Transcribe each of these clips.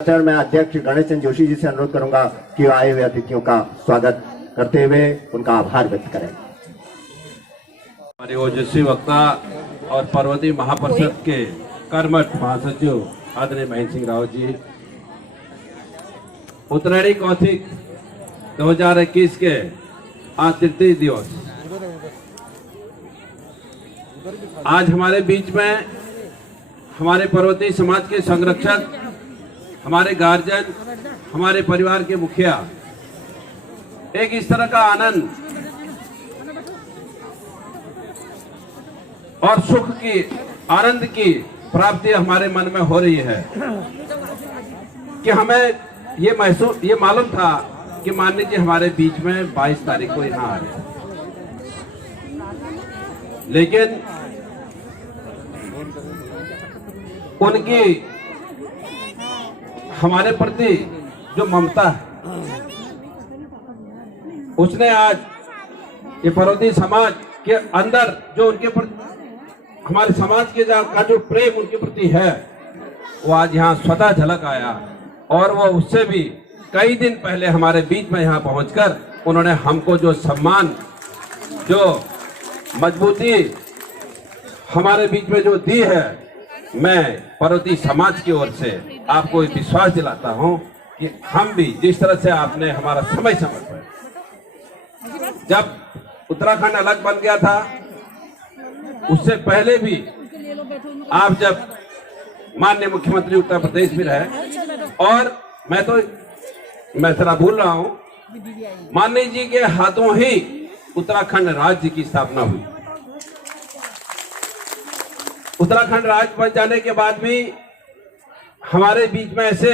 Sir, मैं अध्यक्ष गणेश चंद्र जोशी जी से अनुरोध करूंगा कि आए हुए अतिथियों का स्वागत करते हुए उनका आभार व्यक्त करें। हमारे ओजस्वी वक्ता और पर्वतीय महापरिषद के कर्मठ महासचिव आदरणीय महेंद्र सिंह रावत जी, उत्तरायणी कौशिक 2021 के आज तृतीय दिवस, आज हमारे बीच में हमारे पर्वतीय समाज के संरक्षक, हमारे गार्जियन, हमारे परिवार के मुखिया, एक इस तरह का आनंद और सुख की, आनंद की प्राप्ति हमारे मन में हो रही है कि हमें ये मालूम था कि माननीय जी हमारे बीच में 22 तारीख को यहाँ आ रहे हैं, लेकिन उनकी हमारे प्रति जो ममता है, उसने आज ये पर्वतीय समाज के अंदर जो उनके प्रति, हमारे समाज के का जो प्रेम उनके प्रति है, वो आज यहाँ स्वतः झलक आया। और वो उससे भी कई दिन पहले हमारे बीच में यहाँ पहुंचकर उन्होंने हमको जो सम्मान, जो मजबूती हमारे बीच में जो दी है, मैं पर्वतीय समाज की ओर से आपको विश्वास दिलाता हूं कि हम भी जिस तरह से आपने हमारा समय पर, जब उत्तराखंड अलग बन गया था, उससे पहले भी आप जब माननीय मुख्यमंत्री उत्तर प्रदेश में रहे, और मैं जरा भूल रहा हूं, माननीय जी के हाथों ही उत्तराखंड राज्य की स्थापना हुई। उत्तराखंड राज्य बन जाने के बाद भी हमारे बीच में ऐसे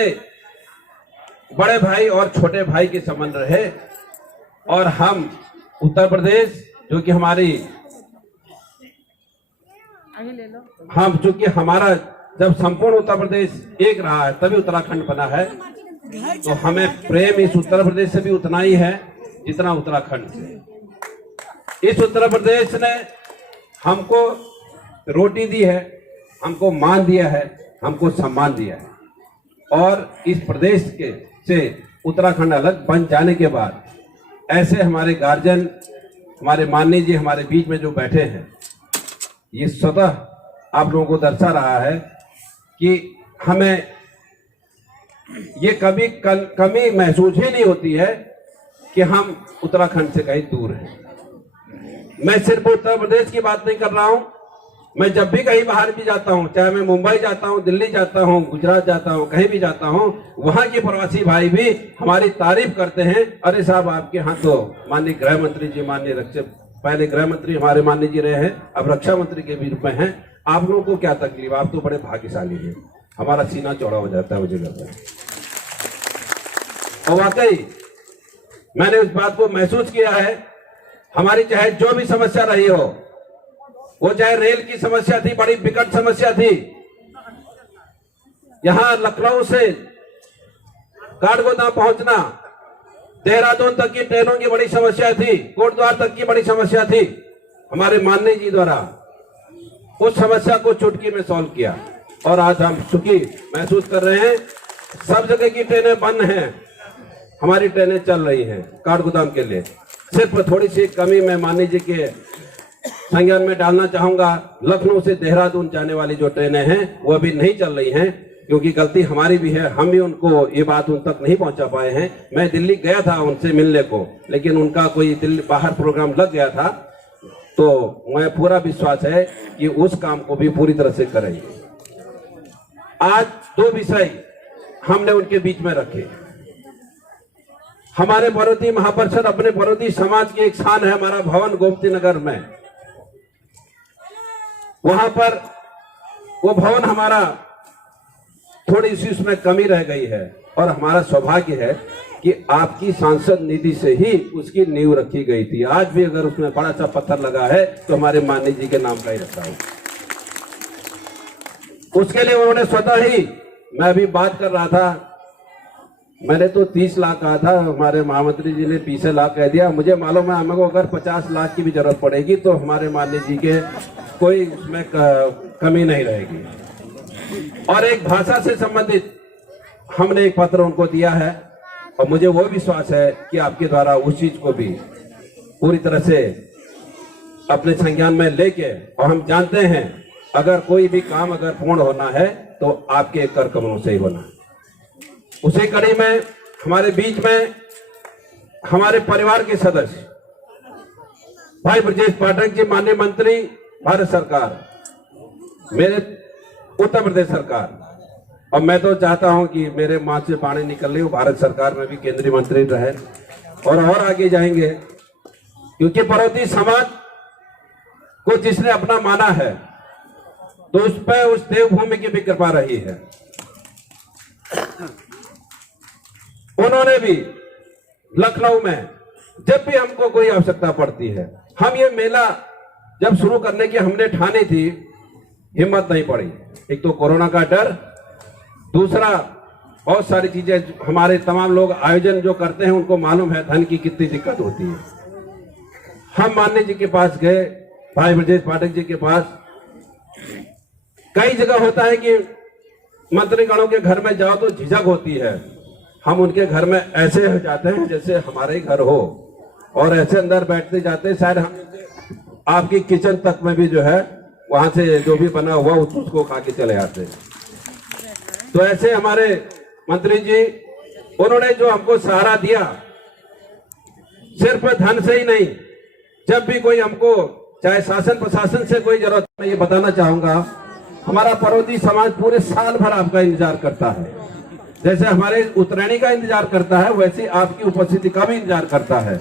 बड़े भाई और छोटे भाई के संबंध रहे, और हम उत्तर प्रदेश जो कि चूंकि हमारा जब संपूर्ण उत्तर प्रदेश एक रहा है, तभी उत्तराखंड बना है, तो हमें प्रेम इस उत्तर प्रदेश से भी उतना ही है जितना उत्तराखंड से। इस उत्तर प्रदेश ने हमको रोटी दी है, हमको मान दिया है, हमको सम्मान दिया है, और इस प्रदेश के से उत्तराखंड अलग बन जाने के बाद ऐसे हमारे गार्जियन, हमारे माननीय जी हमारे बीच में जो बैठे हैं, ये स्वतः आप लोगों को दर्शा रहा है कि हमें ये कभी कमी महसूस ही नहीं होती है कि हम उत्तराखंड से कहीं दूर हैं। मैं सिर्फ उत्तर प्रदेश की बात नहीं कर रहा हूं, मैं जब भी कहीं बाहर भी जाता हूं, चाहे मैं मुंबई जाता हूं, दिल्ली जाता हूं, गुजरात जाता हूं, कहीं भी जाता हूं, वहां के प्रवासी भाई भी हमारी तारीफ करते हैं। अरे साहब, आपके यहाँ तो माननीय गृह मंत्री जी, माननीय पहले गृह मंत्री हमारे माननीय जी रहे हैं, अब रक्षा मंत्री के भी रूप में हैं, आप लोगों को क्या तकलीफ, आप तो बड़े भाग्यशाली हैं। हमारा सीना चौड़ा हो जाता है, मुझे लगता है। और वाकई मैंने उस बात को महसूस किया है। हमारी चाहे जो भी समस्या रही हो, वो चाहे रेल की समस्या थी, बड़ी विकट समस्या थी, यहां लखनऊ से काठगोदाम पहुंचना, देहरादून तक की ट्रेनों की बड़ी समस्या थी, कोटद्वार तक की बड़ी समस्या थी, हमारे माननीय जी द्वारा उस समस्या को चुटकी में सॉल्व किया। और आज हम सुखी महसूस कर रहे हैं। सब जगह की ट्रेनें बंद हैं, हमारी ट्रेनें चल रही हैं काठगोदाम के लिए। सिर्फ थोड़ी सी कमी मैं माननीय जी के संज्ञान में डालना चाहूंगा, लखनऊ से देहरादून जाने वाली जो ट्रेनें हैं वो अभी नहीं चल रही हैं, क्योंकि गलती हमारी भी है, हम भी उनको ये बात उन तक नहीं पहुंचा पाए हैं। मैं दिल्ली गया था उनसे मिलने को, लेकिन उनका कोई दिल्ली बाहर प्रोग्राम लग गया था, तो मैं पूरा विश्वास है कि उस काम को भी पूरी तरह से करेंगे। आज 2 विषय हमने उनके बीच में रखे। हमारे पर्वतीय महापरिषद, अपने पर्वतीय समाज की एक शान है हमारा भवन गोमती नगर में, वहां पर वो भवन हमारा थोड़ी सी उसमें कमी रह गई है, और हमारा सौभाग्य है कि आपकी सांसद निधि से ही उसकी नींव रखी गई थी। आज भी अगर उसमें बड़ा सा पत्थर लगा है तो हमारे माननीय जी के नाम का ही रखा है। उसके लिए उन्होंने स्वतः ही, मैं अभी बात कर रहा था, मैंने तो 30 लाख कहा था, हमारे महामंत्री जी ने 20 लाख कह दिया। मुझे मालूम है हमको अगर 50 लाख की भी जरूरत पड़ेगी तो हमारे माननीय जी के कोई उसमें कमी नहीं रहेगी। और एक भाषा से संबंधित हमने एक पत्र उनको दिया है और मुझे वो विश्वास है कि आपके द्वारा उस चीज को भी पूरी तरह से अपने संज्ञान में लेके, और हम जानते हैं अगर कोई भी काम अगर पूर्ण होना है तो आपके कर कमलों से ही होना है। उसी कड़ी में हमारे बीच में हमारे परिवार के सदस्य भाई ब्रजेश पाठक जी, माननीय मंत्री भारत सरकार, मेरे उत्तर प्रदेश सरकार, और मैं तो चाहता हूं कि मेरे मां से पानी निकल रही हो, भारत सरकार में भी केंद्रीय मंत्री रहे और आगे जाएंगे, क्योंकि पर्वतीय समाज को जिसने अपना माना है तो उस पर उस देवभूमि की भी कृपा रही है। उन्होंने भी लखनऊ में जब भी हमको कोई आवश्यकता पड़ती है, हम ये मेला जब शुरू करने की हमने ठानी थी, हिम्मत नहीं पड़ी। एक तो कोरोना का डर, दूसरा बहुत सारी चीजें, हमारे तमाम लोग आयोजन जो करते हैं उनको मालूम है धन की कितनी दिक्कत होती है। हम माननीय जी के पास गए, भाई ब्रजेश पाठक जी के पास। कई जगह होता है कि मंत्रीगणों के घर में जाओ तो झिझक होती है, हम उनके घर में ऐसे हो जाते हैं जैसे हमारे घर हो, और ऐसे अंदर बैठते जाते हैं, शायद हम आपकी किचन तक में भी जो है वहां से जो भी बना हुआ उसको खा के चले आते हैं। तो ऐसे हमारे मंत्री जी, उन्होंने जो हमको सहारा दिया, सिर्फ धन से ही नहीं, जब भी कोई हमको चाहे शासन प्रशासन से कोई जरूरत, मैं ये बताना चाहूंगा, हमारा पर्वतीय समाज पूरे साल भर आपका इंतजार करता है। जैसे हमारे उत्तरायणी का इंतजार करता है, वैसे आपकी उपस्थिति का भी इंतजार करता है।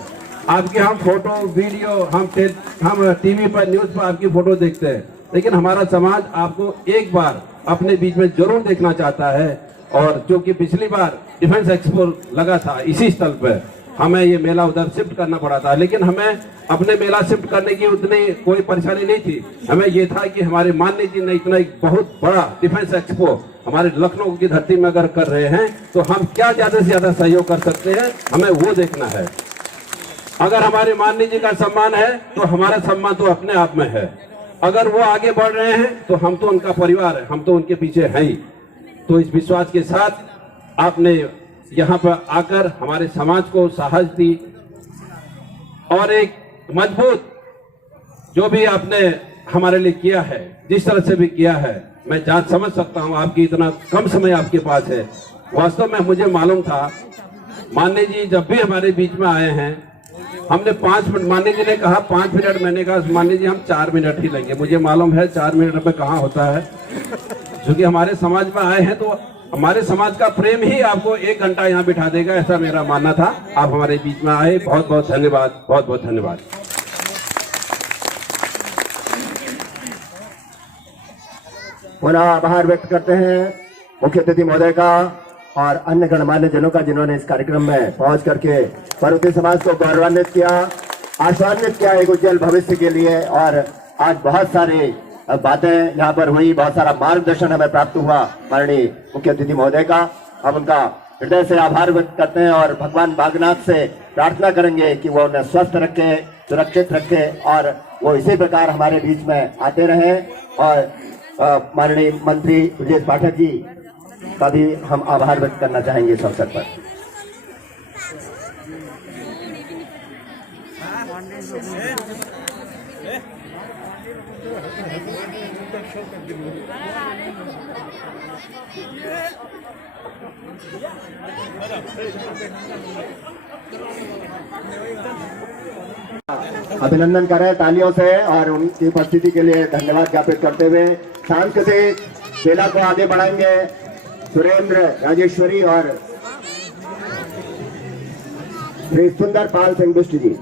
आपके हम फोटो वीडियो, हम टीवी पर न्यूज पर आपकी फोटो देखते हैं, लेकिन हमारा समाज आपको एक बार अपने बीच में जरूर देखना चाहता है। और जो कि पिछली बार डिफेंस एक्सपो लगा था इसी स्थल पर, हमें ये मेला उधर शिफ्ट करना पड़ा था, लेकिन हमें अपने मेला शिफ्ट करने की उतनी कोई परेशानी नहीं थी। हमें ये था कि हमारे माननीय जी ने इतना एक बहुत बड़ा डिफेंस एक्सपो हमारे लखनऊ की धरती में अगर कर रहे हैं तो हम क्या ज्यादा से ज्यादा सहयोग कर सकते हैं, हमें वो देखना है। अगर हमारे माननीय जी का सम्मान है तो हमारा सम्मान तो अपने आप में है। अगर वो आगे बढ़ रहे हैं तो हम तो उनका परिवार है, हम तो उनके पीछे हैं ही। तो इस विश्वास के साथ आपने यहाँ पर आकर हमारे समाज को साहस दी और एक मजबूत जो भी आपने हमारे लिए किया है, जिस तरह से भी किया है, मैं जान समझ सकता हूँ आपकी इतना कम समय आपके पास है। वास्तव में मुझे मालूम था, माननीय जी जब भी हमारे बीच में आए हैं, हमने 5 मिनट, माननीय जी ने कहा 5 मिनट, मैंने कहा माननीय जी हम 4 मिनट ही लेंगे। मुझे मालूम है 4 मिनट में कहाँ होता है, क्योंकि हमारे समाज में आए हैं तो हमारे समाज का प्रेम ही आपको 1 घंटा यहाँ बिठा देगा, ऐसा मेरा मानना था। आप हमारे बीच में आए, बहुत बहुत धन्यवाद, बहुत बहुत धन्यवाद। पुनः आभार व्यक्त करते हैं मुख्य अतिथि महोदय का और अन्य गणमान्य जनों का, जिन्होंने इस कार्यक्रम में पहुंच करके पर्वतीय समाज को गौरवान्वित किया, आशान्वित किया एक उज्जवल भविष्य के लिए। और आज बहुत सारे बातें यहाँ पर हुई, बहुत सारा मार्गदर्शन हमें प्राप्त हुआ माननीय मुख्य अतिथि महोदय का। हम उनका हृदय से आभार व्यक्त करते हैं और भगवान बागनाथ से प्रार्थना करेंगे कि वो उन्हें स्वस्थ रखे, सुरक्षित रखे और वो इसी प्रकार हमारे बीच में आते रहे। और माननीय मंत्री ब्रजेश पाठक जी का भी हम आभार व्यक्त करना चाहेंगे इस अवसर पर। अभिनंदन करें तालियों से और उनकी उपस्थिति के लिए धन्यवाद ज्ञापित करते हुए सांस्कृतिक बेला को आगे बढ़ाएंगे सुरेंद्र राजेश्वरी और श्री सुंदर पाल सिंह दुष्ट जी।